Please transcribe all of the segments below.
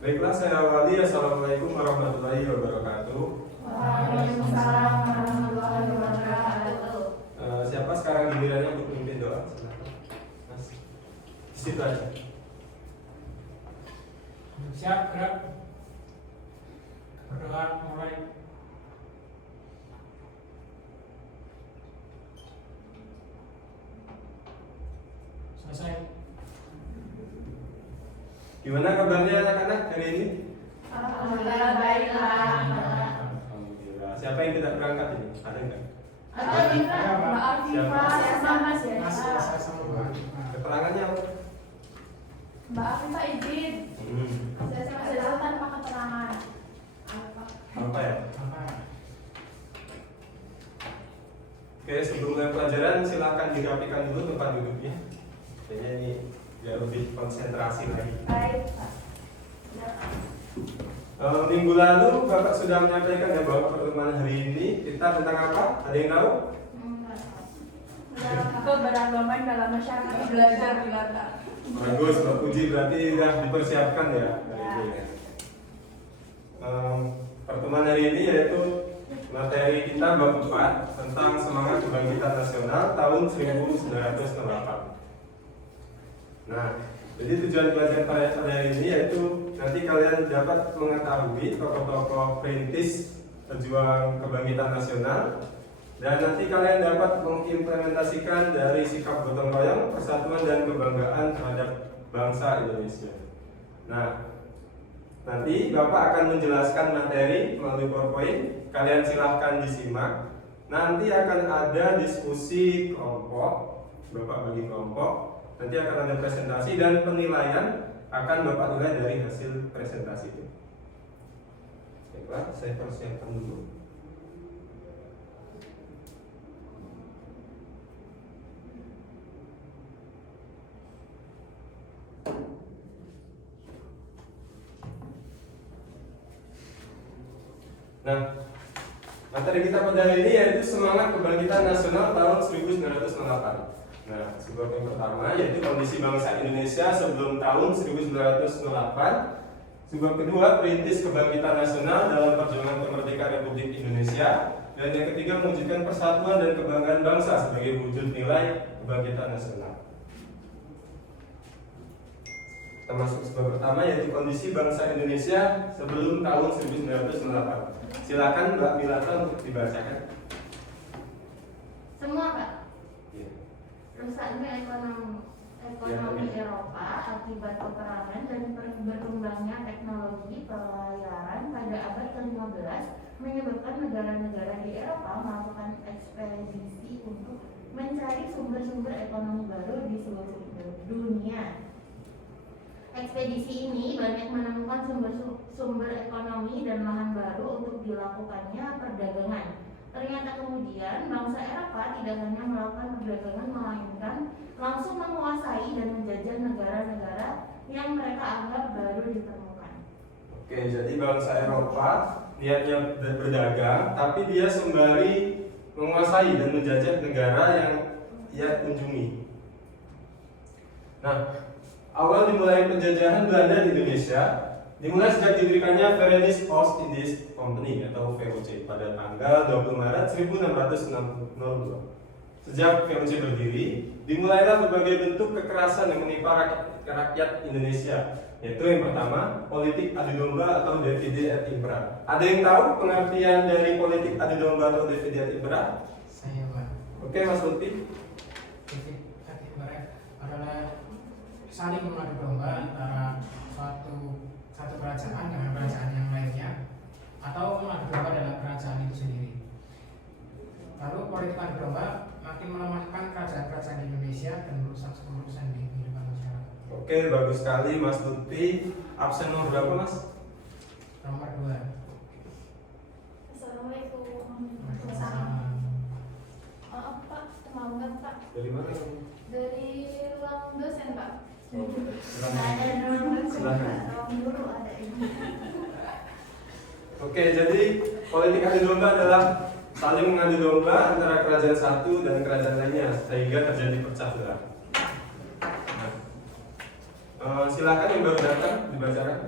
Baiklah, saya awali. Assalamualaikum warahmatullahi wabarakatuh. Waalaikumsalam warahmatullahi wabarakatuh. Siapa sekarang gilirannya untuk memimpin doa? Silakan, Mas. Di situ aja. Siap, gerak. Berdoa mulai. Selesai. Gimana kabarnya anak-anak hari ini? Alhamdulillah baiklah. Alhamdulillah. Siapa yang tidak berangkat ini? Ada nggak? Ada Mbak Afifah, sama Mas ya. Saya sama Mbak. Keterangannya apa? Mbak Afifah izin. Saya sama saya tanpa keterangan. Apa ya? Apa? Oke, sebelum mulai pelajaran silakan dirapikan dulu tempat duduknya. Kayaknya ini biar lebih konsentrasi lagi. Baik, Pak. Minggu lalu Bapak sudah menyampaikan ya bahwa pertemuan hari ini kita tentang apa? Ada yang tahu? Keberagaman dalam masyarakat belajar wisata. Bagus, Mbak Puji, berarti sudah dipersiapkan ya hari ini. Pertemuan hari ini yaitu materi kita bab 4 tentang semangat kebangkitan nasional tahun 1908. Nah, jadi tujuan pelajaran pada hari ini yaitu nanti kalian dapat mengetahui tokoh-tokoh perintis pejuang kebangkitan nasional, dan nanti kalian dapat mengimplementasikan dari sikap gotong royong, persatuan dan kebanggaan terhadap bangsa Indonesia. Nah, nanti Bapak akan menjelaskan materi melalui PowerPoint. Kalian silahkan disimak. Nanti akan ada diskusi kelompok, Bapak bagi kelompok. Nanti akan ada presentasi dan penilaian akan Bapak nilai dari hasil presentasi itu. Baiklah, saya persiapkan dulu. Nah, materi kita pada hari ini yaitu semangat kebangkitan nasional tahun 1908. Nah, sebuah yang pertama yaitu kondisi bangsa Indonesia sebelum tahun 1908. Sebuah kedua, perintis kebangkitan nasional dalam perjuangan kemerdekaan Republik Indonesia. Dan yang ketiga, mewujudkan persatuan dan kebanggaan bangsa sebagai wujud nilai kebangkitan nasional. Termasuk sebuah pertama yaitu kondisi bangsa Indonesia sebelum tahun 1908. Silakan Mbak Milata untuk dibacakan. Semua, Pak. Ya. Rusaknya ekonomi Eropa akibat peperangan dan berkembangnya teknologi pelayaran pada abad ke-15 menyebabkan negara-negara di Eropa melakukan ekspedisi untuk mencari sumber-sumber ekonomi baru di seluruh dunia. Ekspedisi ini banyak menemukan sumber ekonomi dan lahan baru untuk dilakukannya perdagangan. Ternyata kemudian bangsa Eropa tidak hanya melakukan perdagangan, melainkan langsung menguasai dan menjajah negara-negara yang mereka anggap baru ditemukan. Oke, jadi bangsa Eropa niatnya berdagang, tapi dia sembari menguasai dan menjajah negara yang ia kunjungi. Nah, awal dimulai penjajahan Belanda di Indonesia dimulai sejak didirikannya Verenigd Oost-Indisch Company atau VOC pada tanggal 20 Maret 1662. Sejak VOC berdiri, dimulailah berbagai bentuk kekerasan yang menimpa rakyat Indonesia, yaitu yang pertama, politik adu domba atau divide et impera. Ada yang tahu pengertian dari politik adu domba atau divide et impera? Saya, Pak. Oke, Mas Lutfi. Titik adalah saling mengadu domba antara satu kerajaan dengan kerajaan yang lainnya, atau mengadu domba dalam kerajaan itu sendiri. Lalu politik adu domba makin melemahkan kerajaan-kerajaan di Indonesia dan merusak keputusan di kehidupan masyarakat. Oke, bagus sekali Mas Lutfi. Absen nomor berapa, Mas? Nomor 2. Assalamualaikum. Waalaikumsalam. Maaf Pak, terlambat Pak. Dari mana? Dari ruang dosen Pak. Ada nomor dulu ada ini. Oke, jadi politik adu domba adalah saling mengadu domba antara kerajaan satu dan kerajaan lainnya sehingga terjadi pecah belah. Nah, silakan yang baru datang dibacakan.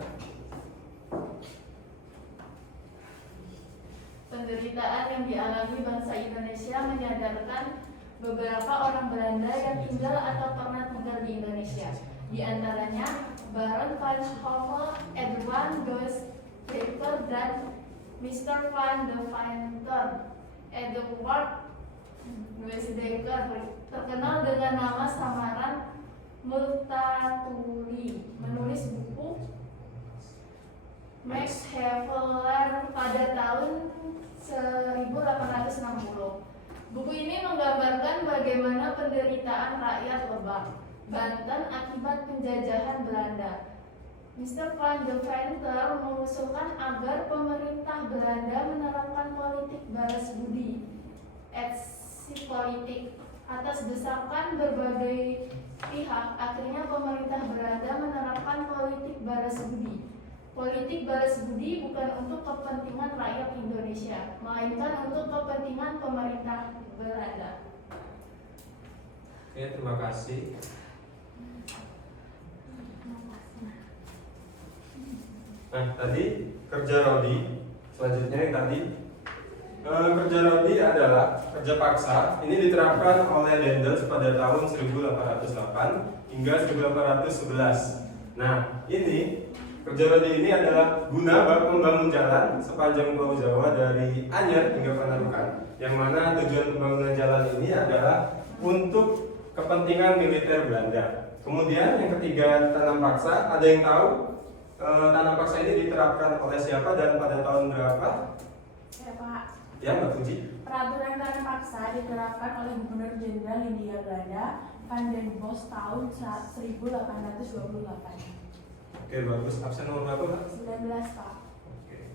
Penderitaan yang dialami bangsa Indonesia menyadarkan beberapa orang Belanda yang tinggal atau pernah tinggal di Indonesia. Di antaranya Baron van Hove, Edward Goes Draper, dan Mr. van de Venter. Edward Goes Draper terkenal dengan nama samaran Multatuli, menulis buku Max Havelaar pada tahun 1860. Buku ini menggambarkan bagaimana penderitaan rakyat Lebak, Banten akibat penjajahan Belanda. Mr. van de Venter mengusulkan agar pemerintah Belanda menerapkan politik balas budi, exit politik. Atas desakan berbagai pihak, akhirnya pemerintah Belanda menerapkan politik balas budi. Politik balas budi bukan untuk kepentingan rakyat Indonesia, melainkan untuk kepentingan pemerintah Belanda. Oke, terima kasih. Nah, tadi kerja Rodi. Selanjutnya yang tadi kerja Rodi adalah kerja paksa. Ini diterapkan oleh Dendels pada tahun 1808 hingga 1811. Nah, ini kerja Rodi ini adalah guna membangun jalan sepanjang Pulau Jawa dari Anyer hingga Panarukan, yang mana tujuan pembangunan jalan ini adalah untuk kepentingan militer Belanda. Kemudian yang ketiga, tanam paksa. Ada yang tahu tanam paksa ini diterapkan oleh siapa dan pada tahun berapa? Ya Pak. Ya, Mbak Puji. Peraturan tanam paksa diterapkan oleh Gubernur Jenderal Hindia Belanda Van den Bosch tahun 1828. Oke, bagus. Absen nomor berapa, Pak? 19 Pak. Oke.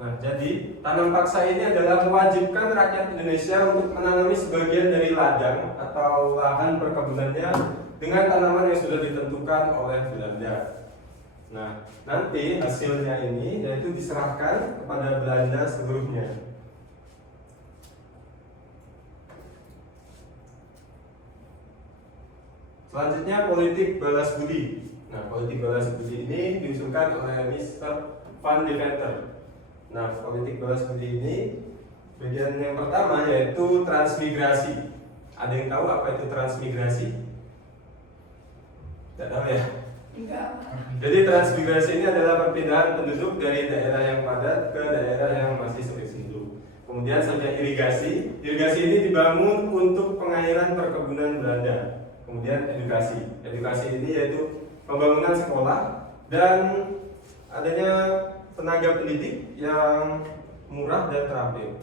Nah, jadi tanam paksa ini adalah mewajibkan rakyat Indonesia untuk menanami sebagian dari ladang atau lahan perkebunannya dengan tanaman yang sudah ditentukan oleh Belanda. Nah, nanti hasilnya ini yaitu diserahkan kepada Belanda seluruhnya. Selanjutnya politik balas budi. Nah, politik balas budi ini diusulkan oleh Mr. van de Venter. Nah, politik balas budi ini bagian yang pertama yaitu transmigrasi. Ada yang tahu apa itu transmigrasi? Tidak tahu ya? Enggak. Jadi transmigrasi ini adalah perpindahan penduduk dari daerah yang padat ke daerah yang masih sepi-sepi. Kemudian saja irigasi. Irigasi ini dibangun untuk pengairan perkebunan Belanda. Kemudian edukasi. Edukasi ini yaitu pembangunan sekolah dan adanya tenaga pendidik yang murah dan terampil.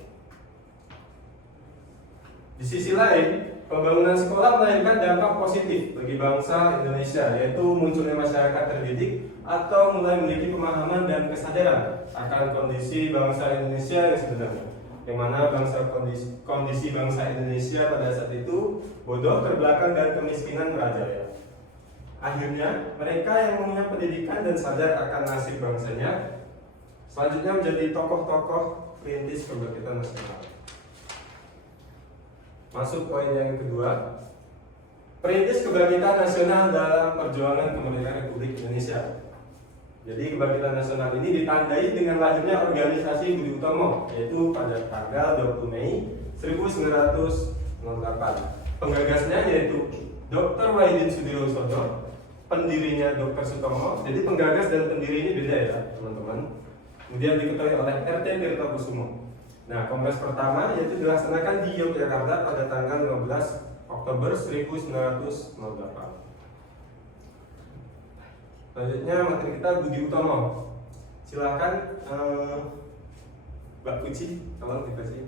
Di sisi lain, pembangunan sekolah melahirkan dampak positif bagi bangsa Indonesia, yaitu munculnya masyarakat terdidik atau mulai memiliki pemahaman dan kesadaran akan kondisi bangsa Indonesia yang sebenarnya. Yang mana kondisi bangsa Indonesia pada saat itu bodoh, terbelakang, dan kemiskinan merajalela. Akhirnya, mereka yang punya pendidikan dan sadar akan nasib bangsanya selanjutnya menjadi tokoh-tokoh perintis kebangkitan nasional. Masuk poin yang kedua, perintis kebangkitan nasional dalam perjuangan kemerdekaan Republik Indonesia. Jadi kebangkitan nasional ini ditandai dengan lahirnya organisasi Budi Utomo, yaitu pada tanggal 20 Mei 1908. Penggagasnya yaitu Dr. Wahidin Sudirosodo, pendirinya Dr. Sutomo. Jadi penggagas dan pendiri ini beda ya teman-teman. Kemudian diketahui oleh RT Tirtokusumo. Nah, kongres pertama yaitu dilaksanakan di Yogyakarta pada tanggal 15 Oktober 1908. Selanjutnya materi kita Budi Utomo. Silakan Mbak Puji, tolong dibaca.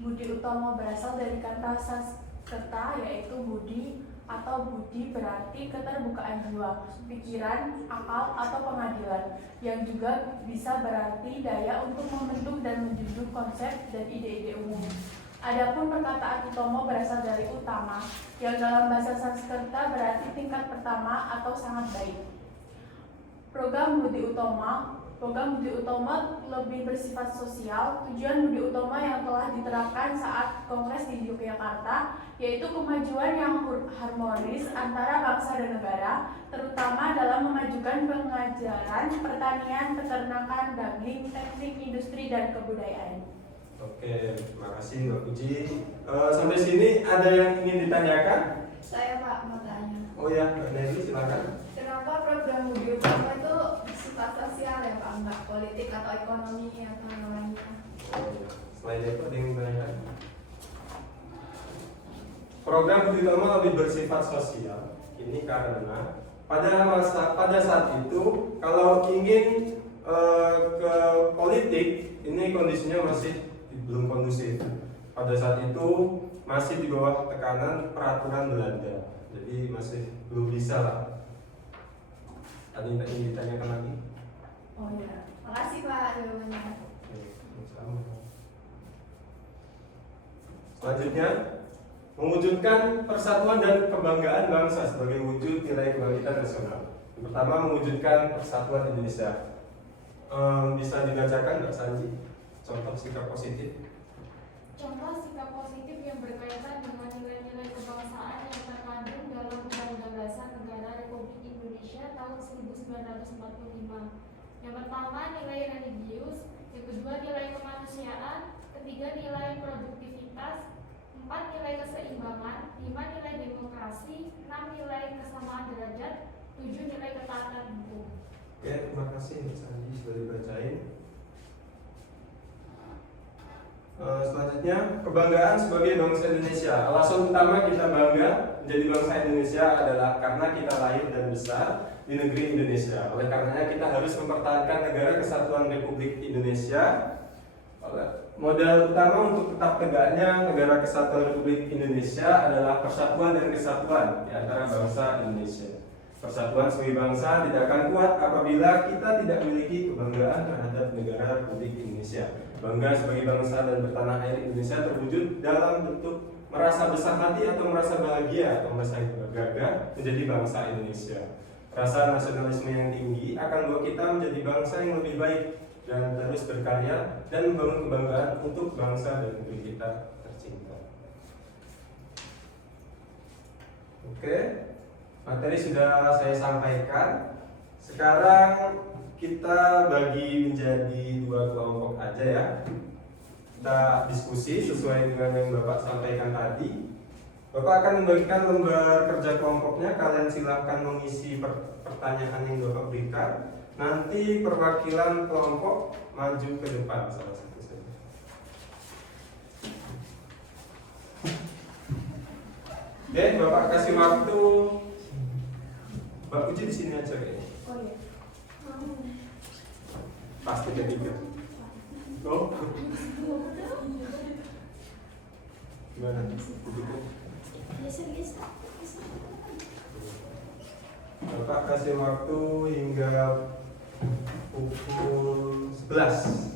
Budi Utomo berasal dari kata Sanskerta yaitu budi atau budi berarti keterbukaan jiwa, pikiran, akal, atau pengadilan, yang juga bisa berarti daya untuk membentuk dan menjunjung konsep dan ide-ide umum. Adapun perkataan Utomo berasal dari utama, yang dalam bahasa Sanskerta berarti tingkat pertama atau sangat baik. Program Budi Utomo lebih bersifat sosial. Tujuan Budi Utomo yang telah diterapkan saat Kongres di Yogyakarta yaitu kemajuan yang harmonis antara bangsa dan negara, terutama dalam dalam memajukan pengajaran pertanian, peternakan, gambling, teknik, industri, dan kebudayaan. Oke, terima kasih Mbak Puji. Sampai sini ada yang ingin ditanyakan? Saya Pak mau tanya. Oh ya, Mbak Nelly silakan. Kenapa program Budi Utomo itu sifat sosial ya Pak, enggak politik atau ekonomi atau yang lainnya? Oh ya, selain itu ada yang ditanyakan? Program Budi Utomo lebih bersifat sosial. Ini karena pada saat itu kalau ingin ke politik, ini kondisinya masih belum kondusif. Pada saat itu masih di bawah tekanan peraturan Belanda, jadi masih belum bisa lah. Ada yang ingin ditanyakan lagi? Oh ya. Makasih Pak jawabannya. Oke, sama. Selanjutnya, mewujudkan persatuan dan kebanggaan bangsa sebagai wujud nilai kebangkitan nasional. Yang pertama, mewujudkan persatuan Indonesia. Bisa dibacakan Mbak Sanji contoh sikap positif? Contoh sikap positif yang berkaitan dengan nilai-nilai kebangsaan yang terkandung dalam Undang-Undang Dasar Negara Republik Indonesia tahun 1945. Yang pertama, nilai religius. Yang kedua, nilai kemanusiaan. Ketiga, nilai produktivitas. 4, nilai keseimbangan. 5, nilai demokrasi. 6, nilai kesamaan derajat. 7, nilai ketaatan hukum. Oke, terima kasih Mbak Sanji sudah dibacain. Selanjutnya, kebanggaan sebagai bangsa Indonesia. Alasan utama kita bangga menjadi bangsa Indonesia adalah karena kita lahir dan besar di negeri Indonesia. Oleh karenanya kita harus mempertahankan negara kesatuan Republik Indonesia. Modal utama untuk tetap tegaknya negara kesatuan Republik Indonesia adalah persatuan dan kesatuan di antara bangsa Indonesia. Persatuan sebagai bangsa tidak akan kuat apabila kita tidak memiliki kebanggaan terhadap negara Republik Indonesia. Bangga sebagai bangsa dan bertanah air Indonesia terwujud dalam bentuk merasa besar hati atau merasa bahagia atau merasa gagah menjadi bangsa Indonesia. Rasa nasionalisme yang tinggi akan membawa kita menjadi bangsa yang lebih baik dan terus berkarya dan membangun kebanggaan untuk bangsa dan negeri kita tercinta. Oke, materi sudah saya sampaikan. Sekarang kita bagi menjadi 2 kelompok aja ya. Kita diskusi sesuai dengan yang Bapak sampaikan tadi. Bapak akan membagikan lembar kerja kelompoknya. Kalian silahkan mengisi pertanyaan yang Bapak berikan. Nanti perwakilan kelompok maju ke depan salah satu saja. Oke, Bapak kasih waktu. Mbak Puji di sini aja kayaknya. Oh ya. Pasti ketiga. Oh. Gimana? Bapak kasih waktu hingga pukul 11.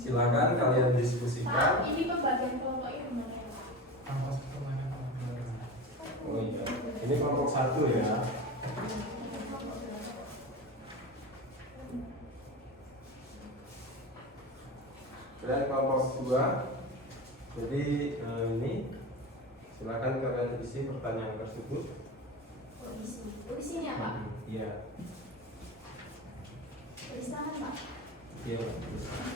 Silakan kalian diskusikan. Pak, ini pembagian kelompoknya gimana ya? Kampus pertemanan keluarga. Oh iya, ini kelompok 1 ya. Dan kelompok 2. Jadi ini silakan kalian isi pertanyaan tersebut. Tulis ini ya Pak? Iya. Tulis tangan Pak? Iya. Tulis tangan.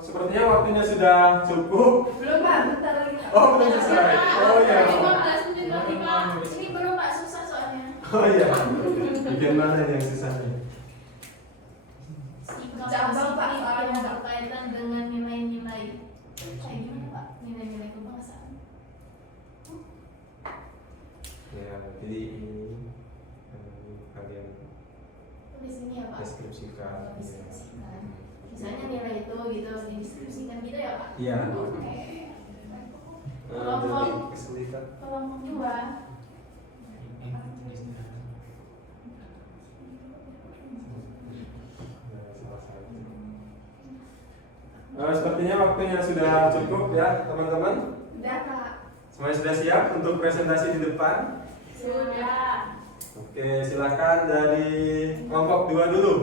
Sepertinya waktunya sudah cukup. Belum Pak, bentar lagi. Oh, belum selesai. Oh iya. 15 menit lagi Pak. Ini belum Pak, susah soalnya. Oh iya. Bagian mana yang susahnya? Cabang Pak, soalnya berkaitan dengan nilai-nilai. Kayak gimana Pak? Nilai-nilai kebangsaan. Ya, jadi ini kalian Tulis ini ya Pak. deskripsikan. Deskripsikan. Misalnya nilai itu gitu harus dideskripsikan gitu ya Pak? Iya. Oke. Jadi kesulitan. Kelompok 2. Sepertinya waktunya sudah cukup ya teman-teman. Udah Pak. Semuanya sudah siap untuk presentasi di depan. Sudah. Oke, silakan dari kelompok 2 dulu.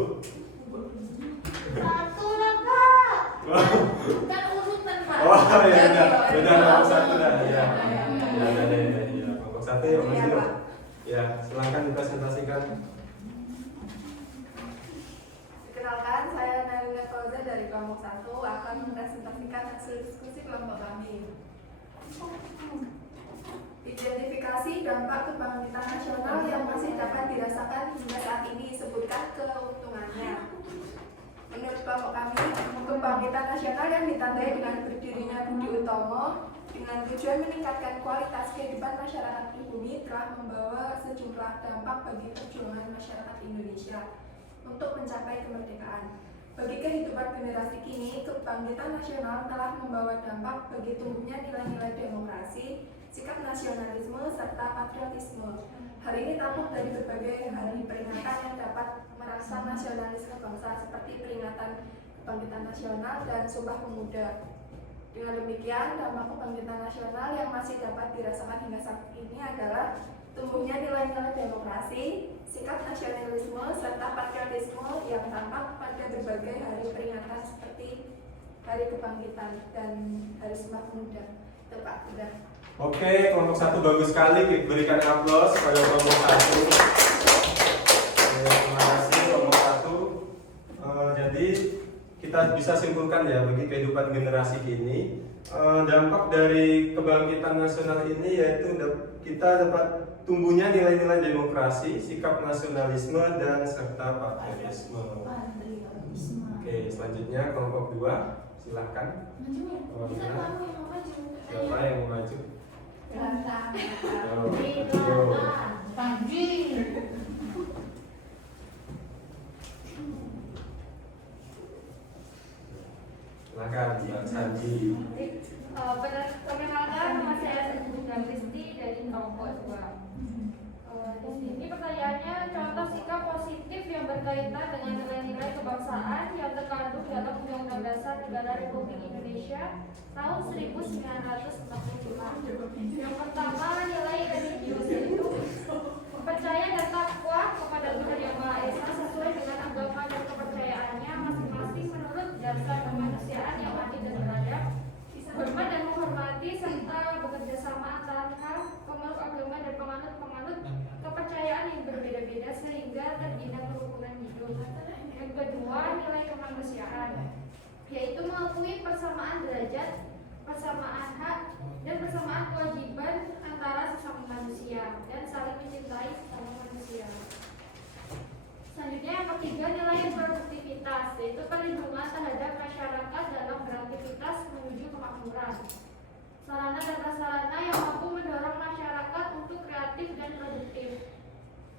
Satu lah Pak. Kan urutan Pak. Oh ya udah Iya, kelompok 1 dah ya. Iya. Ya, kelompok 1 ya Mas Iya, Dio. Pak. Ya, silakan dipresentasikan. Perkenalkan, saya Naila Fauza dari kelompok 1 akan mempresentasikan hasil diskusi kelompok kami. Identifikasi dampak kebangkitan nasional yang masih dapat dirasakan hingga saat ini, sebutkan keuntungannya. Menurut kelompok kami, kebangkitan nasional yang ditandai dengan berdirinya Budi Utomo dengan tujuan meningkatkan kualitas kehidupan masyarakat pribumi telah membawa sejumlah dampak bagi perjuangan masyarakat Indonesia untuk mencapai kemerdekaan. Bagi kehidupan generasi kini, kebangkitan nasional telah membawa dampak bagi tumbuhnya nilai-nilai demokrasi, sikap nasionalisme, serta patriotisme. Hari ini tampak dari berbagai hari peringatan yang dapat merangsang nasionalisme bangsa seperti peringatan kebangkitan nasional dan Sumpah Pemuda. Dengan demikian, dampak kebangkitan nasional yang masih dapat dirasakan hingga saat ini adalah tumbuhnya nilai-nilai demokrasi, sikap nasionalisme, serta patriotisme yang tampak pada berbagai hari peringatan seperti Hari Kebangkitan dan Hari Sumpah Pemuda. Itu Pak, udah. Oke, kelompok 1 bagus sekali, berikan aplaus pada kelompok 1. Terima kasih kelompok 1. Jadi kita bisa simpulkan ya bagi kehidupan generasi kini, dampak dari kebangkitan nasional ini yaitu kita dapat tumbuhnya nilai-nilai demokrasi, sikap nasionalisme dan serta patriotisme. Oke, selanjutnya kelompok 2, silahkan. Siapa yang mau maju? Silakan Mbak Sanji. Perkenalkan, nama saya Sanji Kristi dari kelompok 2. Di sini pertanyaannya, contoh sikap positif yang berkaitan dengan nilai-nilai kebangsaan yang terkandung dalam Undang-Undang Dasar Negara Republik Indonesia tahun 1945. Yang pertama, nilai religius, yaitu percaya dan takwa kepada Tuhan Yang Maha Esa sesuai dengan agama dan kepercayaannya masing-masing menurut dasar kemanusiaan yang adil dan beradab, hormat dan menghormati serta bekerja sama antara pemeluk agama dan pemanut-pemanut kepercayaan yang berbeda-beda sehingga terbina kerukunan hidup. Yang kedua, nilai kemanusiaan, yaitu mengakui persamaan derajat, persamaan hak, dan persamaan kewajiban antara sesama manusia dan saling mencintai sesama manusia. Selanjutnya yang ketiga, nilai produktivitas, yaitu perlindungan terhadap masyarakat dalam beraktivitas menuju kemakmuran. Sarana dan prasarana yang mampu mendorong masyarakat untuk kreatif dan produktif.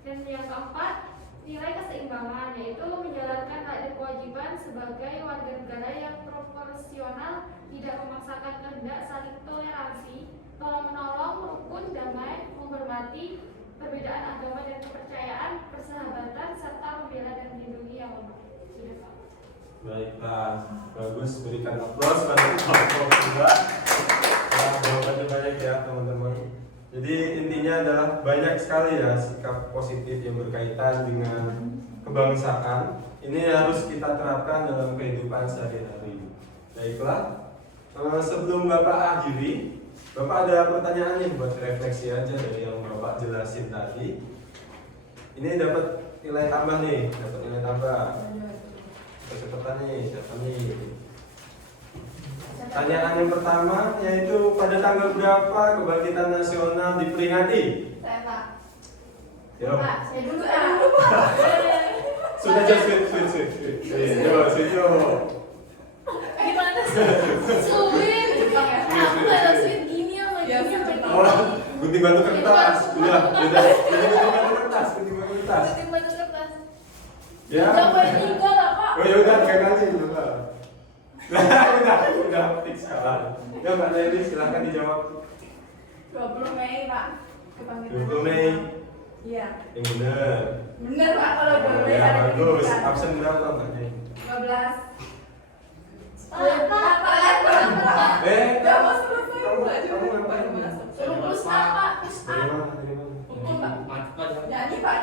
Dan yang keempat, nilai keseimbangan, yaitu menjalankan hak dan kewajiban sebagai warga negara yang proporsional, tidak memaksakan kehendak, saling toleransi, tolong-menolong, rukun, damai, menghormati perbedaan agama dan kepercayaan, persahabatan, serta membela dan melindungi yang lemah. Sudah Pak. Baiklah, bagus, berikan aplaus pada kelompok 2. Jawabannya banyak ya teman-teman. Jadi intinya adalah banyak sekali ya sikap positif yang berkaitan dengan kebangsaan. Ini harus kita terapkan dalam kehidupan sehari-hari. Baiklah, sebelum Bapak akhiri, Bapak ada pertanyaan nih buat refleksi aja dari yang Bapak jelasin tadi. Ini dapat nilai tambah nih, dapat nilai tambah. Cepetan nih, siapa nih? Pertanyaan yang pertama yaitu pada tanggal berapa kebangkitan nasional diperingati? Saya Pak. Yo. Pak, saya dulu Pak. Sudah just sweet. Yo, sweet yo. Gimana sih? Sweet. Aku nggak ada sweet gini sama dia sampai Oh, gunting batu kertas. Udah. Gunting batu kertas. gunting batu kertas. Ya. Jawaban 3 lah Pak. Oh ya udah, kayak kali udah. Udah fix kalah. Ya Mbak Naili silahkan dijawab. 20 Mei Pak. Kebangkitan 20 Mei. Iya. Yang benar. Bener Pak, kalau 20 Mei Ya ada bagus. pendidikan. Absen berapa Mbak Naili? 12. Pak. Gak mau selesai Kamu ngapain? Suruh plus Pak. Dari mana? Hukum Pak. Nyanyi Pak.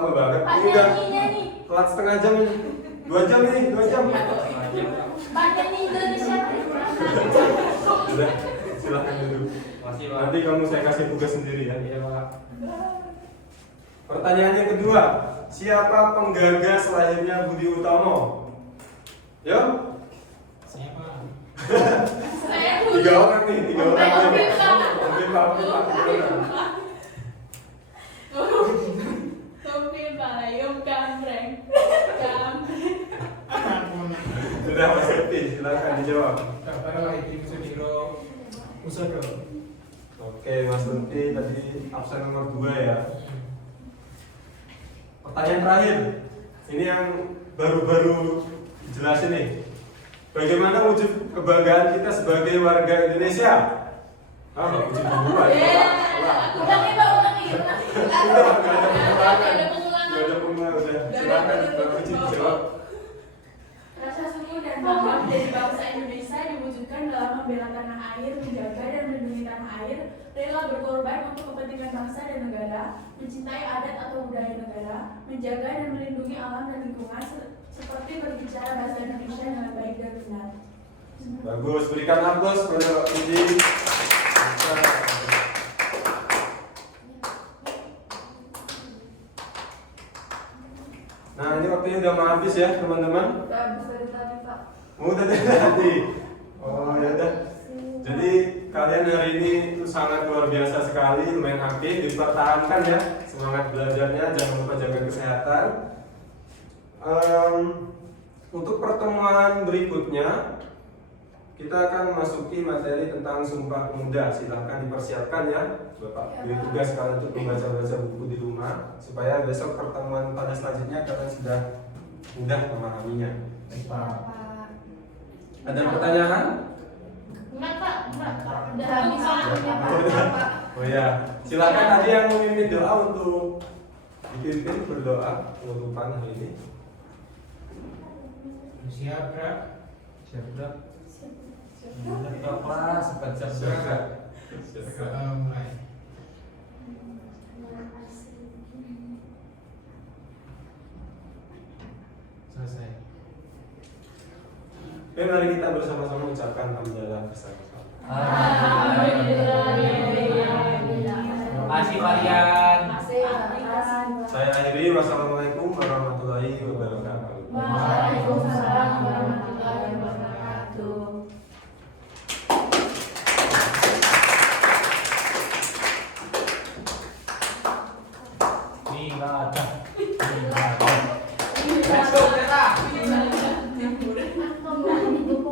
lama banget. Pak Ini udah nyanyi. telat setengah jam ini. 2 jam ini, 2 jam. Pak nyanyi Indonesia. Sudah, silahkan duduk. Masih Pak. Nanti kamu saya kasih tugas sendiri ya. Iya Pak. Pertanyaan yang kedua, siapa penggagas lahirnya Budi Utomo? Yo, Siapa? Saya 3 orang nih, 3 orang. Oke, Pak. Oke, Pak. Oke, Pak. Yuk, kampreng. Ampun. Sudah Mas Septi, silakan dijawab. Baru lagi Sudiro Usodo. Oke, Mas Septi tadi absen nomor 2 ya. Pertanyaan terakhir, ini yang baru-baru dijelasin nih. Bagaimana wujud kebanggaan kita sebagai warga Indonesia? Wujud dua. Ulangi, Pak. Ulangi. Nggak ada pengulangan. Ada pengulangan. Nggak ada pengulangan, udah. Silakan, Pak Uji dijawab. Rasa syukur dan bangga dari bangsa Indonesia diwujudkan dalam membela tanah air, menjaga dan melindungi tanah air, rela berkorban untuk kepentingan bangsa dan negara, mencintai adat atau budaya negara, menjaga dan melindungi alam dan lingkungan, seperti berbicara bahasa Indonesia dengan baik dan benar. Bagus, berikan aplaus pada Pak Uji. Nah, ini waktunya udah mau habis ya, teman-teman. Udah habis dari tadi, Pak. Udah dari tadi. Oh ya udah. Jadi kalian hari ini itu sangat luar biasa sekali, lumayan aktif, dipertahankan ya semangat belajarnya, jangan lupa jaga kesehatan. Untuk pertemuan berikutnya kita akan masuki materi tentang Sumpah Pemuda. Silahkan dipersiapkan ya, Bapak beri tugas kalian untuk membaca-baca buku di rumah supaya besok pertemuan pada selanjutnya kalian sudah mudah memahaminya. Baik Pak. Pak. Ada pertanyaan? Enggak Pak, enggak. Udah Udah habis, bisa, Pak. Pak. Oh ya, silakan tadi yang memimpin doa untuk dipimpin berdoa penutupan hari ini. Siap, Kak. Siap Bro. Siap kelas, baca Silakan. Mulai. Selesai. Oke, mari kita bersama-sama mengucapkan alhamdulillah bersama-sama. Terima kasih kalian. Masih. Saya akhiri, wassalamualaikum